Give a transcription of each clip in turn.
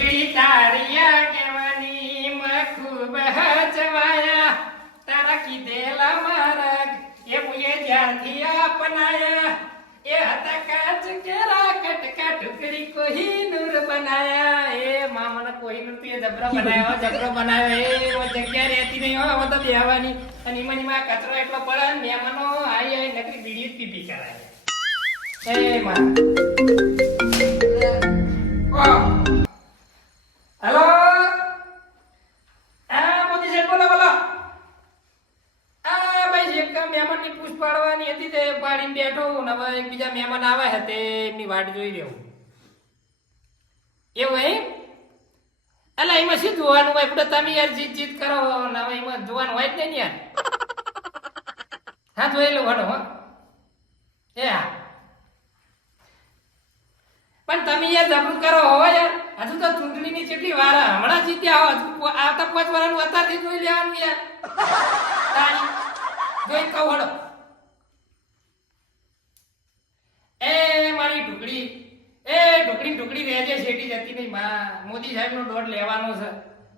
ટુકડી તારિયા કેવાની ખૂબ હચવાયા તારા કીધેલા મારા એ મુએ જ્યાંથી અપનાયા એ હતા કાચ કેરા કટકા ટુકડી કોહિનૂર બનાયા એ મામા કોહિનૂર તું એ જબરો બનાવ્યો એ ઓ જગ્યા રહેતી નહીં હો તો બેહવાની અને ઈમનીમાં કચરો એટલો પડે ને મહેમાનો આઈ નકરી બીડી પીપી કરાય એ માં હેલો હા મોદી સાહેબ બોલો બોલો ભાઈ એક મહેમાનની પૂછ પાડવાની હતી તે પાડીને બેઠો હું ને હવે બીજા મહેમાન આવે છે તે એમની વાટ જોઈ રહ્યો એવું હે અલા એમાં શું જોવાનું હોય આપણે તમે યાર જીત કરો ને હવે એમાં જોવાનું હોય જ નહીં યાર હા જોઈ લો ઘણો હો એ હા પણ તમે યાર જબરું કરો હો યાર હજુ તો ચૂંટણીની કેટલી વાર હમણાં જીત્યા હો હજુ આવતા 5 વર્ષનું અત્યારથી જોઈ લેવાનું યાર તાણી જોઈ કહો હડો એ મારી ઢુકડી રહેજે શેટી જતી નહીં માં મોદી સાહેબનો દોડ લેવાનો છે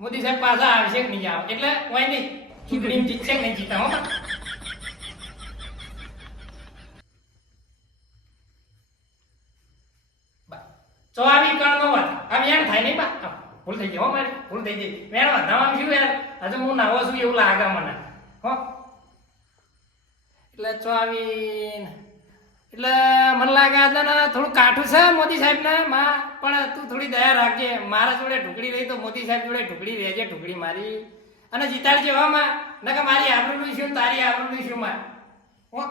મોદી સાહેબ પાછા આવશે કે નહીં આવે એટલે કોઈ નહીં ચૂંટણી જીતશે કે નહીં જીતા હો તો આવી કણનો વાત આમ યાર થાય નહીં બા ભૂલ થઈ ગઈ હો મારી ભૂલ થઈ ગઈ મેં વધારવાનું શું યાર હજુ હું નાવો છું એવું લાગે મને હો એટલે એટલે મને લાગે આજે થોડું કાઠું છે મોદી સાહેબ ને માં પણ તું થોડી દયા રાખજે મારા જોડે ઢુકડી રહી તો મોદી સાહેબ જોડે ઢુકડી રહેજે ઢુકડી મારી અને જીતાડજે હો માં નકર મારી આબરૂ શું તારી આબરૂ શું માં હો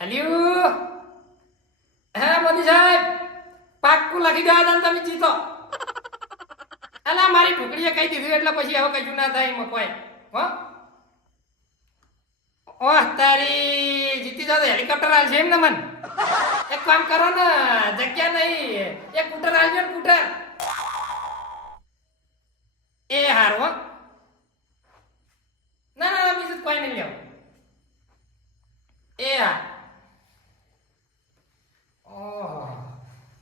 હેલ્યુ હા મોદી સાહેબ પાક્કું લખી દેવા દે તમે જીતો અલા મારી ઢુકડીએ કહી દીધું એટલે પછી હવે કશું ના થાય મકોય હો ઓહ તારી જીતી જાવ હેલિકોપ્ટર આવશે એમ ને મન એક કામ કરો ને જગ્યા નહીં એક કૂટર આવજો ને કૂટર એ હારું હો ના ના બીજું કોઈ નહીં લેવું એ હા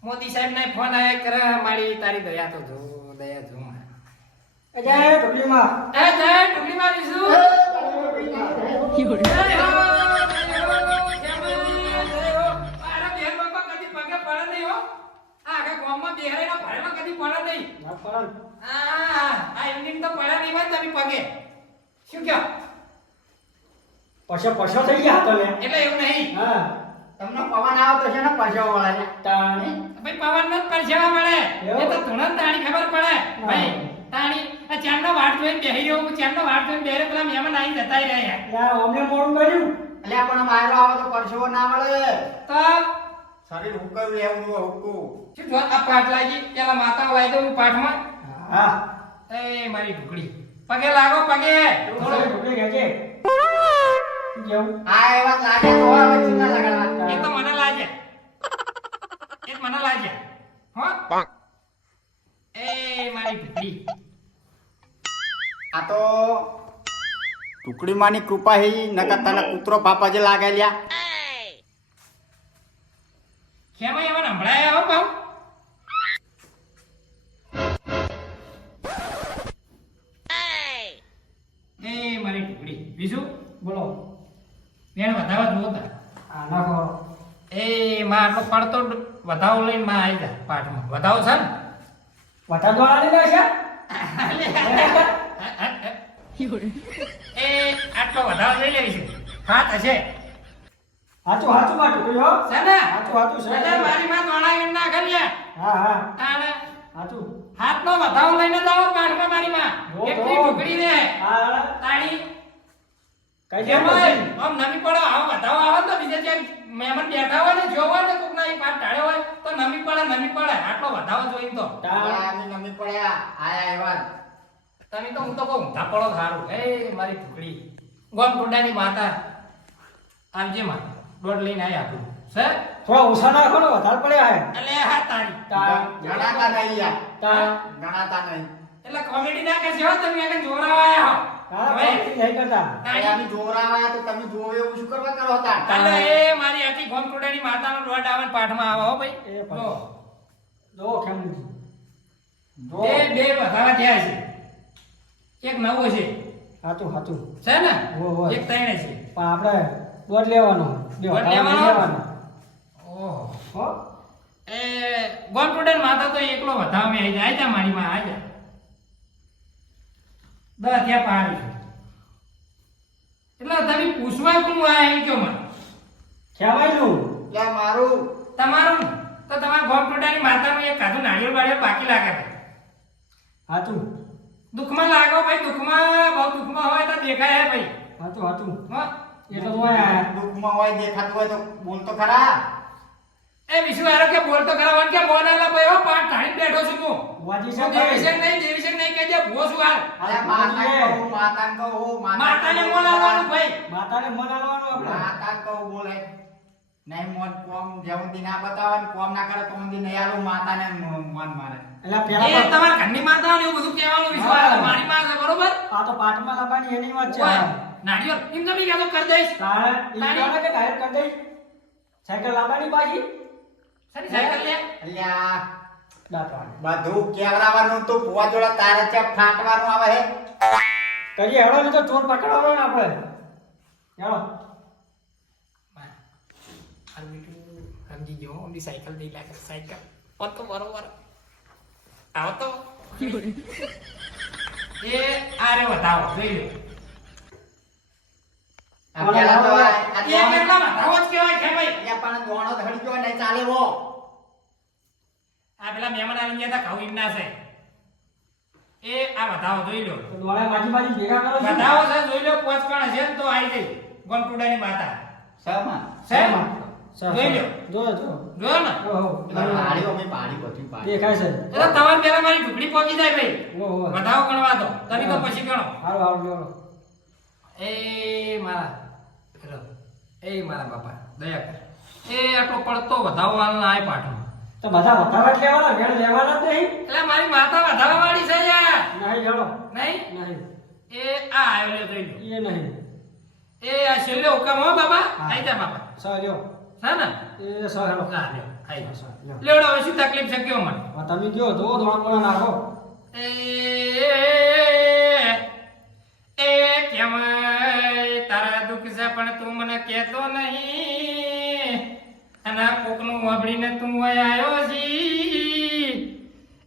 મોદી સાહેબ ને ફોન આયા કરે મારી તારી દયા તો જો દયા જો જય ઢુકલીમાં વિશુ શું કયો પછો થઈ ગયા તો એટલે એવું નહીં હા તમને પવન આવે તો છે ને પરસેવો વળે તાણી ભાઈ પવન નો પરસેવા મળે એ તો તુરંત તાણી ખબર પડે ભાઈ તાણી આ ચાંદનો વાટ જોઈને બેહી રહ્યો હું ચાંદનો વાટ જોઈને બેહી રહ્યો પેલા મહેમાન આવી જતા રહ્યા યાર અમને મોડું કર્યું એટલે પણ માયરો આવે તો પરસેવો ના મળે તો શરીર હુકવું એવું હુકવું શું જો આ પાઠ લાગી પેલા માતા લાવી દઉં પાઠમાં હા એ મારી ઢુકડી પગે લાગો પગે થોડો ઢુકલી ગેજે કેવું આ એવા લાગે તો હવે ચિંતા લગાડવા એ તો મને લાગે હો એ મારી ઢુકડી આ તો ટુકડીમાંની કૃપા હે નકર તને કૂતરો પાપા જે લાગે લ્યા કેમ એમાં સંભળાયા હો પાઉ એ મારી ઢુકડી બીજું બોલો વેણ વધાવા જોતા આ નાખો એ માં આટલો પડતો વધાવો લઈને માં આવી જા પાઠમાં વધાવો છે ને વધારવા આલી દે છે એ આટલો વધાવો લઈ લેવી છે હાથ હશે હાચું માં ઢુકલી હો છે ને હાચું છે એટલે મારી માં દોણા એમ ના ખલ્યા હા તાણે હાચું હાથનો વધાવો લઈને જાઓ પાઠમાં મારી માં એટલી ઢુકડી રે હા તાણી કઈ કેમ હોય આમ નમી પડો આવો વધાવો આવે તો બીજે ક્યાંક મહેમાન બેઠા હોય ને જો હોય ને કોક ના એ પાઠ ઢાળ્યો હોય તો નમી પડે આટલો વધાવો જોઈને તો નમી પડ્યા આયા એવા તમે તો હું તો કહું ઊંધા પડો સારું એ મારી ઢુકડી ગોમ ટોડાની માતા આવજે માં દોડ લઈને આવી આપણું સર થોડા ઓછા નાખો ને વધારે પડ્યા હે એટલે હા તારી ગણાતા નહીં યાર તા ગણાતા નહીં એટલે કોમેડી ના કરશે હો તમે આગળ જોરાવા આયા હો તારા હવે કોમથી નહીં કરતા અરે અમે જોવરાવાયા તો તમે જોવો એવું શું કરવા કરો હતા કાલે એ મારી આખી ગોમટોડાની માતાનો લોટ આવે ને પાઠમાં આવે હો ભાઈ એ પણ. જો જો ખેમુજી જો બે વધારા થયા છે એક નવો છે હાચું હાચું છે ને હો, હો. એક ત્રણે છે પણ આપણે દોઢ લેવાનો લ્યો, દોઢ તારા નહીં લેવાનો? ઓહો હો એ ગોમટોડાની માતા તો એકલો વધાવા મેં આવી જા મારી માં આવી જા 10 થયા પહાડી એટલે તમે પૂછવા કોણ આયા કયો મને ખેવાયલું લે મારું તમારું તો તમારા ગોમટોડાની માતાનું એક કાધું નાળિયેર બાળિયેર બાકી લાગે છે હાચું દુઃખમાં લાગો ભાઈ દુઃખમાં બહુ દુઃખમાં હોય તો દેખાય હે ભાઈ હાચું હાચું હો એટલે તો આયા દુઃખમાં હોય દેખાતું હોય તો બોલ તો ખરા એ વિશ્વ આરો કે બોલતો ખરા કે બોનાલા ભાઈ હો પાટ ઢાળી બેઠો છું હું વાજી શું છે દેવીશક નહીં કહેજે ભૂવો છું હાલ અરે માતાને કહું માતાને બોલાવવાનું ભાઈ માતાને મનાવવાનું આપણે માતાને કહું બોલે નહીં મોન કોમ જેવું દી ના બતાવે ને કોમ ના કરે તો દી નહીં આલું માતાને મન મારે એટલે એ પેલા તમારા ઘરની માતા ને એવું બધું કહેવાનું વિશ્વ હા. મારી માં છે બરોબર આ તો પાઠમાં લાવવાની એની વાત છે ઓય, નાળિયેર એમ તમે કહેતો કરી દઈશ તારે ઈ તારી- કહો ને કે ડાયરેક્ટ કરી દઈ સાયકલ લાવવાની પાછી સરી સાયકલ લે અલ્યા દાંતવાળી બધું કેવરાવાનું તો ભુવા જોડે તારે ચેપ ફાટવાનું આવે હે કરીએ હેડો ને તો ચોર પકડવાનો ને આપણે હેડો હાલ બીટું સમજી ગયો ઓલી સાયકલ દઈ લાગે સાયકલ ઓ તો બરોબર આવો તો એ આરે બતાવો જોઈ લો આ પેલા તો આ એ કેટલા બતાવો જ કહેવાય કે ભાઈ અલ્યા પણ દોણો ધડી ગયો નહીં ચાલે વો આ પેલા મહેમાન આવી ગયા હતા ખાવું એમ ના છે એ આ બતાવો જોઈ લો તો દોડા બાજી બાજી ભેગા કરો છો બતાવો છે જોઈ લો પોચ કણ છે ને તો આવી ગઈ ગોમટુડાની માતા સમાં છે સર જોઈ લો જો જો જોયો ને ઓહો પાડી અમે પાડી બધી પાડી દેખાય છે એ તો તમારે પેલા મારી ઢુકડી પોકી જાય ભાઈ ઓહો બતાવો ગણવા દો તમે તો પછી ગણો હાલો હાલો લ્યો. એ મારા હેલો. એ મારા બાપા દયા કર એ આટલો પડતો વધાવો હાલ ના આય પાઠો તો બધા વધારે જ લેવાના વેણ લેવાના જ નહીં એટલે મારી માતા વધાવા વાળી છે યાર નહીં હેડો નહીં નહીં એ આ આવ્યો લે જોઈ લો એ નહીં એ આ છેલ્લે હુકમ હો બાબા હા. આઈ જા બાબા સર લ્યો છે ને એ સર હેડો હા લ્યો આઈ જા સર લ્યો લેવડો હવે શું તકલીફ છે કયો મને હવે તમે કયો જો દોડ કોણ નાખો એ કેમ તારા દુઃખ છે પણ તું મને કહેતો નહીં અને કોકનું વાપરીને તું આવ્યો છી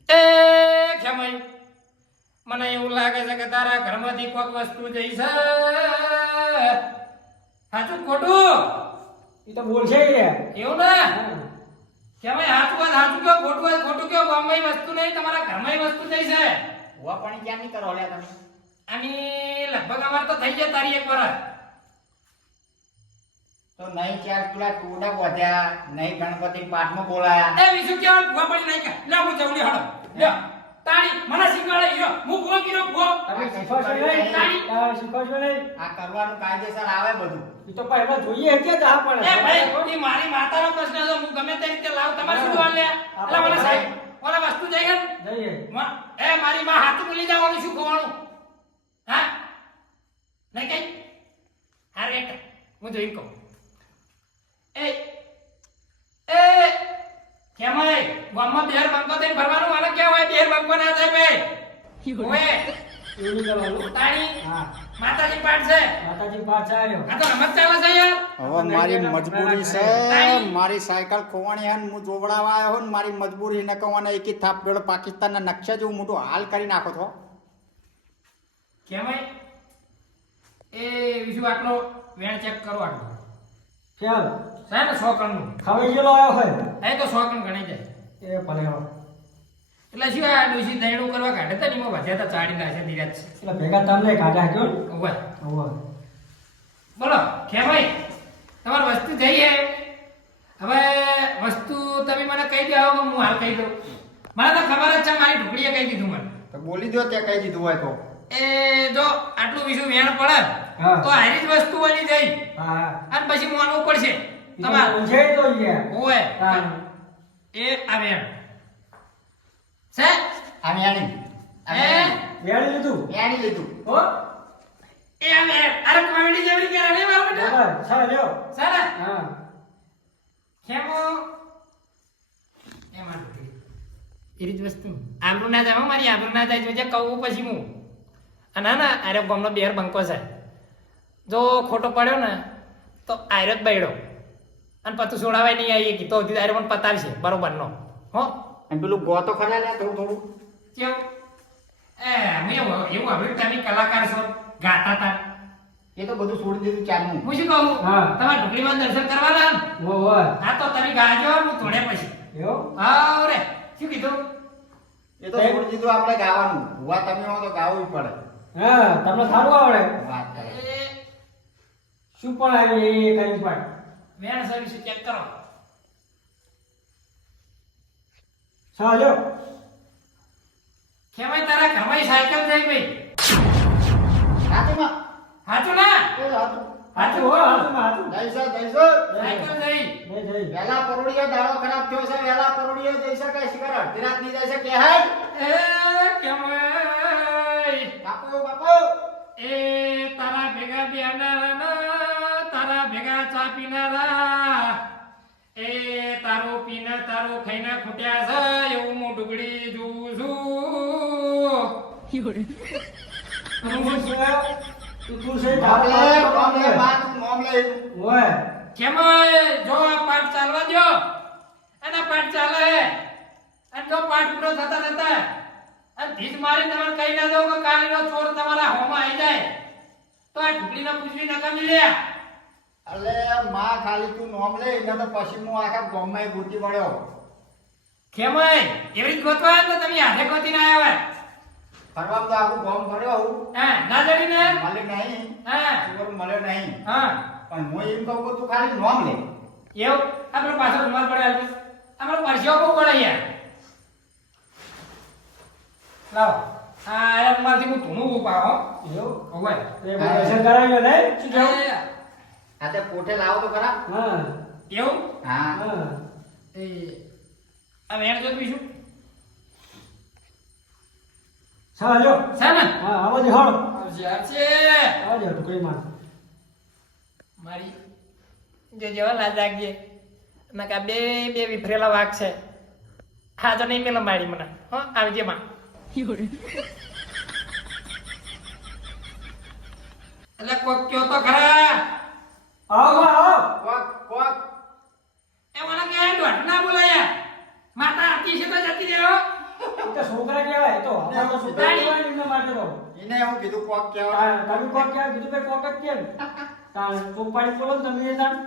એ કેમ મને એવું લાગે છે કે તારા ઘરમાંથી કોક વસ્તુ જઈ છે સાચું ખોટું એ તો બોલ છે એ એવું ને કેમ સાચું વાત સાચું કયો ખોટું વાત ખોટું કયો ગામમાં વસ્તુ નહીં તમારા ઘરમાં વસ્તુ જઈ છે વો પણ ક્યાં ની કરો લે તમે આની લગભગ અમાર તો થઈ જાય તારી એક વર્ષ તો નહીં ચાર પેલા ટોડા બોધ્યા નહીં ગણપતિ પાઠમાં બોલાયા એ વિશુ કેવા ભૂવા પડી નહીં કે લે હું જવલી હડો લે તાળી મને શીખવાડે ઈયો હું ભૂવો કીરો ભૂવો તમે શીખો છો નહીં તમે શીખો છો નહીં આ કરવાનું કાયદેસર આવે બધું એ તો પહેલા જોઈએ કે જા પડે એ ભાઈ ઈ મારી માતાનો પ્રશ્ન છે હું ગમે તે રીતે લાવ તમારે શું જોવાનું લે એટલે મને સાહેબ ઓલા વસ્તુ જઈ ગઈ જઈએ એ મારી માં હાથ બોલી જવાનું શું ખવાનું હા નહીં કઈ હા રેટ હું જોઈ કહું એ એ કેમાય ગામમાં બેર બંકો થઈને ભરવાનું મને કેવું હોય બેર બંકો ના થાય ભાઈ ઓએ એવું નહીં કરવાનું તાણી હા માતાજી પાઠ છે માતાજી પાછા આવ્યો આ તો રમત ચાલે છે યાર હવે મારી મજબૂરી છે તારી- મારી સાયકલ ખોવાણી હે ને હું જોવડાવા આવ્યો ને મારી મજબૂરી ને કહું અને એકી થાપ જોડે પાકિસ્તાનના નકશા જેવું મોટું હાલ કરી નાખો છો કેમાય એ વિશુ આટલો વેણ ચેક કરો આટલો ચાલ સાહેબ 100 કણનું ખવાઈ ગયેલો આવ્યો હોય એ તો 100 કણ ગણાઈ જાય એ ભલે હેડો એટલે શું આ ડોસી દહીણું કરવા કાઢે તો એમાં વધ્યા તો ચાડી નાખે ધીરજ એટલે ભેગા તમને કાઢ્યા કયો ને ઓવે ઓહો બોલો ખેમાઈ તમારી વસ્તુ જઈ હે હવે વસ્તુ તમે મને કહી દો હું હાલ કહી દઉં મને તો ખબર જ છે મારી ઢુકડીએ કહી દીધું મને તો બોલી દો તે કહી દીધું હોય તો એ જો આટલું વિશું વેણ પડે હા. તો હારી જ વસ્તુ બની જઈ હા અને પછી માનવું પડશે તમારે તમારે છે તો યાર ઓવે હા એ આ વેણ છે આમ યાની એ વેળી લીધું યાની લીધું હો એ આવે અરે કોમેડી જેવી કરે નહીં મારો બેટા બરાબર ચાલ લ્યો સારા હા ખેમો એમાં એ રીત વસ્તુ આબરૂ ના જાય મારી આબરૂ ના જાય જોજે કહું પછી હું અને ના અરે ગમનો બેર બંકો છે જો ખોટો પડ્યો ને તો આયરો જ બૈડો અને પતું છોડાવાય નહીં આવી કે તો આયરો પણ પતાવશે બરોબર નો હો અને પેલું ગો તો ખરા લે થોડું કેવું મેં એવું આપણે તમે કલાકાર છો ગાતા હતા એ તો બધું છોડી દીધું ચાલનું હું શું કહું હા. તમારા ઢોકળીમાં દર્શન કરવાના ને? ઓય હા તો તમે ગાજો હું થોડે પછી એવો હા રે શું કીધું એ તો છોડી દીધું આપણે ગાવાનું હુવા તમે હો તો ગાવું પડે હા તમને સારું આવડે વાત કરે એ શું પણ આવી એ કરી પણ વેણ સર્વિસ ચેક કરો ચાલ લ્યો કેવાય તારા ઘરમાં સાયકલ જાય ભાઈ હાથમાં હાચું ના એ હાથું હાચું હો હાચું દઈસો સાયકલ જઈ જય જય વેલા પરોડીયો દાડો ખરાબ થયો છે વેલા પરોડીયો જઈ શકે શિખર અડધી રાત ની જાય છે કે હાય એ કેવાય બાપુ એ તારા ભેગા બેનારા તારા ભેગા ચા પીનારા એ તારો પીને તારો ખાઈને ખૂટ્યા છે એવું હું ડુગડી જોઉં છું તું છે તું છે મામલે માં તું મામલે ઓય કેમ જો આ પાઠ ચાલવા દો અને પાઠ ચાલે અને જો પાઠ પૂરો થતા થતા અને ધીજ મારી તમે કહી ના દો કે કાલીનો ચોર તમારા હોમાં આવી જાય તો આ ઢુકડીને પૂછવી નકા મિલ્યા અલે માં ખાલી તું નોમ લે એટલે તો પછી હું આખા ગામમાં ગોતી પડ્યો કેમય એવી રીત ગોતવા તો તમે હાથે ગોતીને આવ્યા ફરવા તો આખું ગામ ફર્યો હું હા ના જડીને મળે નહીં હા ચોર મળે નહીં હા પણ હું એમ કહું કે તું ખાલી નોમ લે એવું આપણો પાછો રૂમાલ પડે આપણો પરસ્યો બહુ પડે યાર લાવો આ રૂમાલથી હું ધૂણું ઉપાડો એવું ઓવે એ દર્શન કરાવ્યો નહીં શું કેવું આ તે પોઠે લાવો તો ખરા હા એવું હા હા એ આ વેણ જોત બીજું ચાલ લ્યો છે ને હા આવો જ હાલો આવશે આવશે આવો જ ટુકડીમાં મારી જે જેવા લાજ લાગીએ નકા બે બે વિફરેલા વાઘ છે હા તો નહીં મેલો મારી મને હો આવજે માં એટલે કોક કયો તો ખરા આવો આવો કોક કોક એ મને કે દોઢ ના બોલાયા માતા આતી છે તો જતી રહ્યો એ તો છોકરા કહેવાય એ તો આપણે તો છોકરા કહેવાય એમના માટે તો એને હું કીધું કોક કહેવાય તમે કોક કહેવાય કીધું ભાઈ કોક જ કેમ તાણ ચોપાડી બોલો ને તમે એ તાણ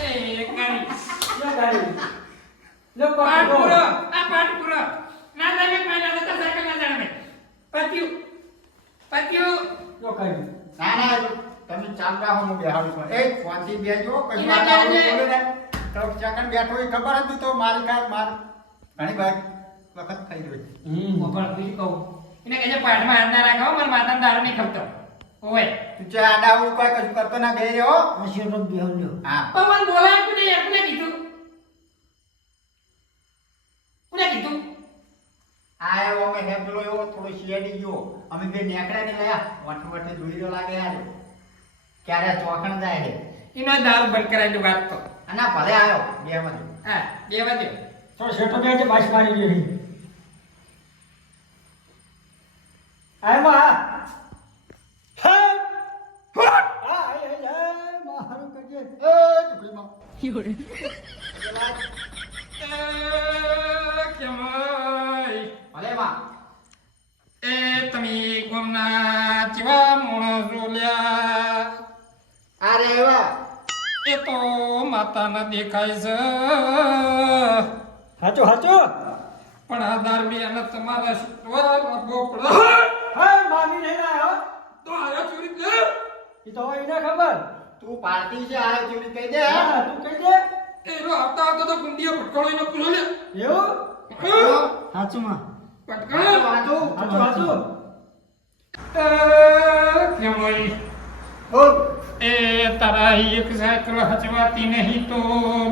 એ કારી લ્યો ગાડી લ્યો કોક પાઠ બોલો. પૂરો આ પાઠ પૂરો ના જાણે કોઈ ના જતા સાયકલ ના જાણે પત્યું લ્યો ગાડી ના ના તમે ચાલ રાખો હું બેહાડું છું એ ફોનથી બેજો કઈ એના વાત બેને. બોલે ને તો સેકન્ડ બેઠો એ ખબર હતી તો મારી કાર માર ઘણી વાર વખત થઈ ગઈ મોકળ બીજું કહું એને કહેજે પાઠમાં હાથ ના રાખો મારા માતાને દારૂ નહીં ખપતો ઓવે તું જે આડા હું કોઈ કશું કરતો ના ગઈ રહ્યો આશીર્વાદ બેહો લ્યો હા પણ મને બોલાય કોને યાર કોને કીધું કોને કીધું આ એવો અમે હે પેલો એવો થોડો શિયાળી ગયો અમે બે નેકડા ને ગયા વાઠે વાઠે જોઈ રહ્યો લાગે યાર ક્યારે ચોકણ જાય છે એનો દારૂ બંધ કરાવી વાત તો અને આ ભલે આવ્યો બે માં હા બે વાગે તો શેઠો બે છે બાસ મારી ગઈ આય માં હા આય મારું કજે એ ટુકડીમાં કેમય ભલે માં એ તમે ગોમના ચેવા માણસો લ્યા અરે એવા એ તો માતાને દેખાય છે હાચો હાચો પણ આ દારૂડિયાને તમારા સ્ટોર ગોપડો હા મામી નહીં આયો તો આયા ચોરી લે એ તો એને ખબર તું પાર્ટી છે આ ચોરી કહી દે હા તું કહી દે એનો આવતા આવતા તો ગુંડિયા પટકાળીને પૂછો લે એવું હાચું માં પટકાળ વાંચું હાચું હાચું કેમય બોલ એ તારા એક સાયકલ હચવાતી નહીં તો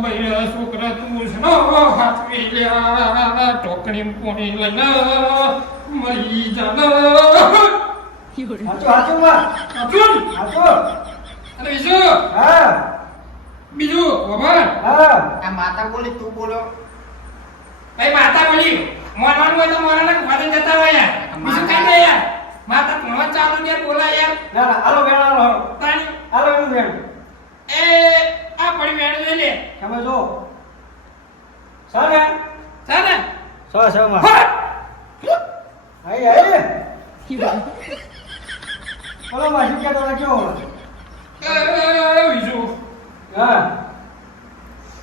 બૈરા છોકરા તું નો હાથવી લ્યા ટોકણી પોણી લઈને મરી જાના હાચું હાચું માં અર્જુન હાચું અને બીજું હા બીજું બાબા હા આ માતા બોલી તું બોલ્યો ભાઈ માતા બોલી મોનવાનું હોય તો મોનાના ઘરે જતા હોય યાર બીજું કઈ નહીં યાર માતા ભણવા ચાલુ કે બોલા યાર ના ના હાલો વેણ હાલો તાણી હાલો એનું વેણ એ આ પડી મેળ લઈ લે તમે જો સાને ચાલે માં હા આઈ આઈ બોલો માં શું કહેતો રાખ્યો બીજું હા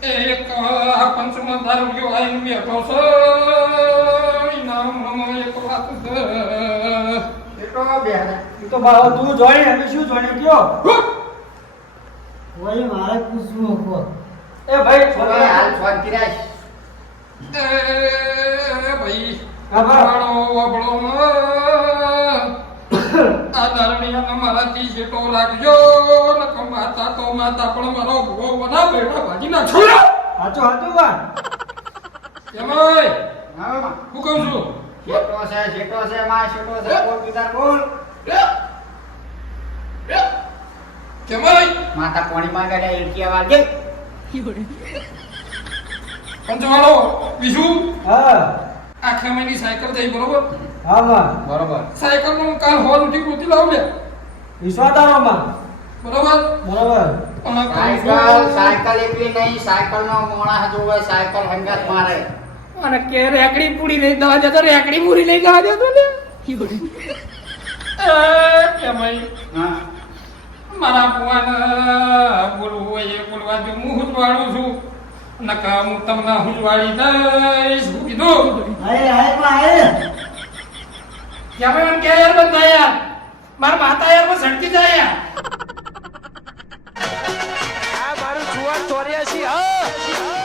એક પંચમા દારૂ ગયો આઈને બેઠો છે નામ એક વાત છે એ તો બેહરા ઈ તો બાબા તું જોઈ અમે શું જોઈ કયો ઓય મારે પૂછવું હકો એ ભાઈ છોકરા હાલ શાંતિ રાખ ભાઈ હા, હા. વબળો આ દારૂડિયાને મારાથી શેટો રાખજો નકો માતા તો માતા પણ મારો ભૂવો વના બેટા ભાજી ના છોડ્યો હાચું હાચું માં કેમ ભાઈ હા હું કહું છું શેટો છે માં શેટો છે બોલ પિતા બોલ કેમ ભાઈ માતા પાણી માંગે ને એલકી વાગે પંચવાળો બીજું હા આખા મહિની સાયકલ થઈ બરોબર હા માં બરોબર સાયકલ નું કાલ હોલ ઉઠી કૃતિ લાવ લે વિશ્વાતારો માં બરોબર બરાબર અને સાયકલ એકલી નહીં સાયકલ નો મોણા જોવે સાયકલ હંગાત મારે અને કે રેકડી પૂરી લઈ દવા દેતો રેકડી પૂરી લઈ દવા દેતો ને કેમ ભાઈ હા મારા ભુવાને બોલવું હોય એ બોલવા દે હું હુજવાડું છું નકા હું તમને હુજવાડી દઈશ શું કીધું આય આય માં આય કેમ એમ કે યાર બંધા યાર મારા માતા યાર માં સડકી જાય યાર આ મારું 84 હા